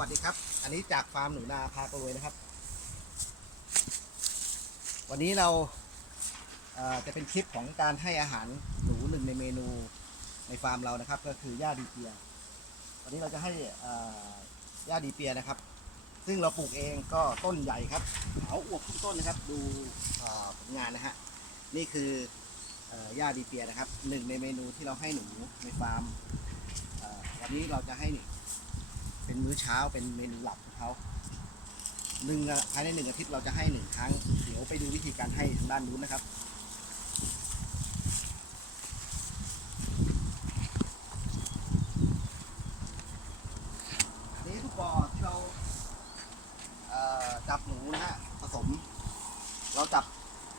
วัสดีครับ อันนี้จากฟาร์มหนูนาพาไปเลยนะครับ วันนี้เราเอ่อจะเป็นคลิปของการให้อาหารหนูหนึ่งในเมนูในฟาร์มเรานะครับ ก็คือหญ้าดีเปีย วันนี้เราจะให้หญ้าดีเปียนะครับ ซึ่งเราปลูกเองก็ต้นใหญ่ครับเขาอวบทุกต้นนะครับ ดูผลงานนะฮะนี่คือหญ้าดีเปียนะครับหนึ่งในเมนูที่เราให้หนูในฟาร์มวันนี้เราจะให้ เป็นมื้อเช้าเป็นเมนูหลักของเขาหนึ่งภายในหนึ่งอาทิตย์เราจะให้หนึ่งครั้งเดี๋ยวไปดูวิธีการให้ทางด้านนู้นนะครับอันนี้ทุกบ่อที่เราเจับหนูนะฮะผสม เราจับ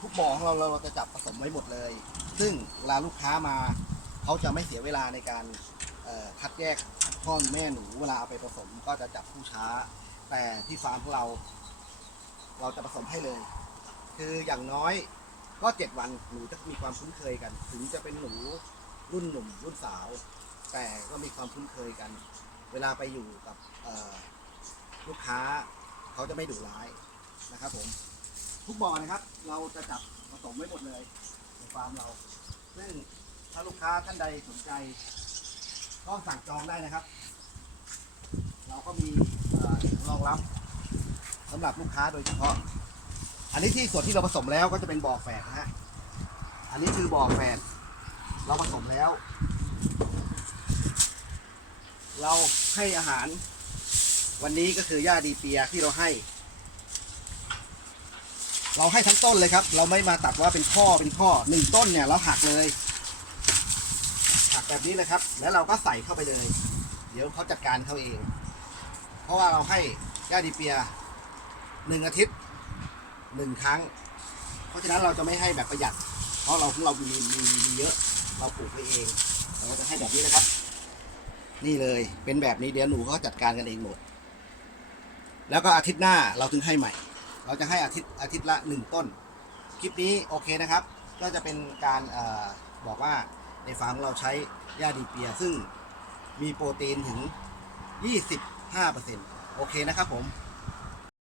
ทุกบ่อของเราเราจะจับผสมไว้หมดเลย ซึ่งเวลาลูกค้ามาเขาจะไม่เสียเวลาในการ คัดแยกพ่อแม่หนูเวลาเอาไปผสมก็จะจับผู้ช้า แต่ที่ฟาร์มของเรา เราจะผสมให้เลย คืออย่างน้อยก็เจ็ดวันหนูจะมีความคุ้นเคยกัน ถึงจะเป็นหนูรุ่นหนุ่ม รุ่นสาว แต่ก็มีความคุ้นเคยกัน เวลาไปอยู่กับลูกค้า เขาจะไม่ดุร้ายนะครับผมทุกบ่อนะครับ เราจะจับผสมไว้หมดเลยในฟาร์มเรา ซึ่งถ้าลูกค้าท่านใดสนใจ ก็สั่งจองได้นะครับ เราก็มีรองรับสำหรับลูกค้าโดยเฉพาะ อันนี้ที่ส่วนที่เราผสมแล้วก็จะเป็นบ่อแฝดนะฮะ อันนี้คือบ่อแฝดเราผสมแล้ว เราให้อาหาร วันนี้ก็คือหญ้าดีเปียที่เราให้ เราให้ทั้งต้นเลยครับ เราไม่มาตัดว่าเป็นข้อเป็นข้อหนึ่งต้นเนี่ยเราหักเลย แบบนี้นะครับ แล้วเราก็ใส่เข้าไปเลย เดี๋ยวเขาจัดการเขาเอง เพราะว่าเราให้หญ้าดีเปียหนึ่งอาทิตย์หนึ่งครั้ง เพราะฉะนั้นเราจะไม่ให้แบบประหยัด เพราะเราของเรามีมีมีเยอะ เราปลูกไว้เอง เราก็จะให้แบบนี้นะครับ นี่เลยเป็นแบบนี้เดี๋ยวหนูเขาจัดการกันเองหมด แล้วก็อาทิตย์หน้าเราถึงให้ใหม่ เราจะให้อาทิตย์อาทิตย์ละหนึ่งต้น คลิปนี้โอเคนะครับ ก็จะเป็นการอบอกว่า ในฟาร์มของเราใช้หญ้าดีเปีย ซึ่งมีโปรตีนถึง25%โอเคนะครับผม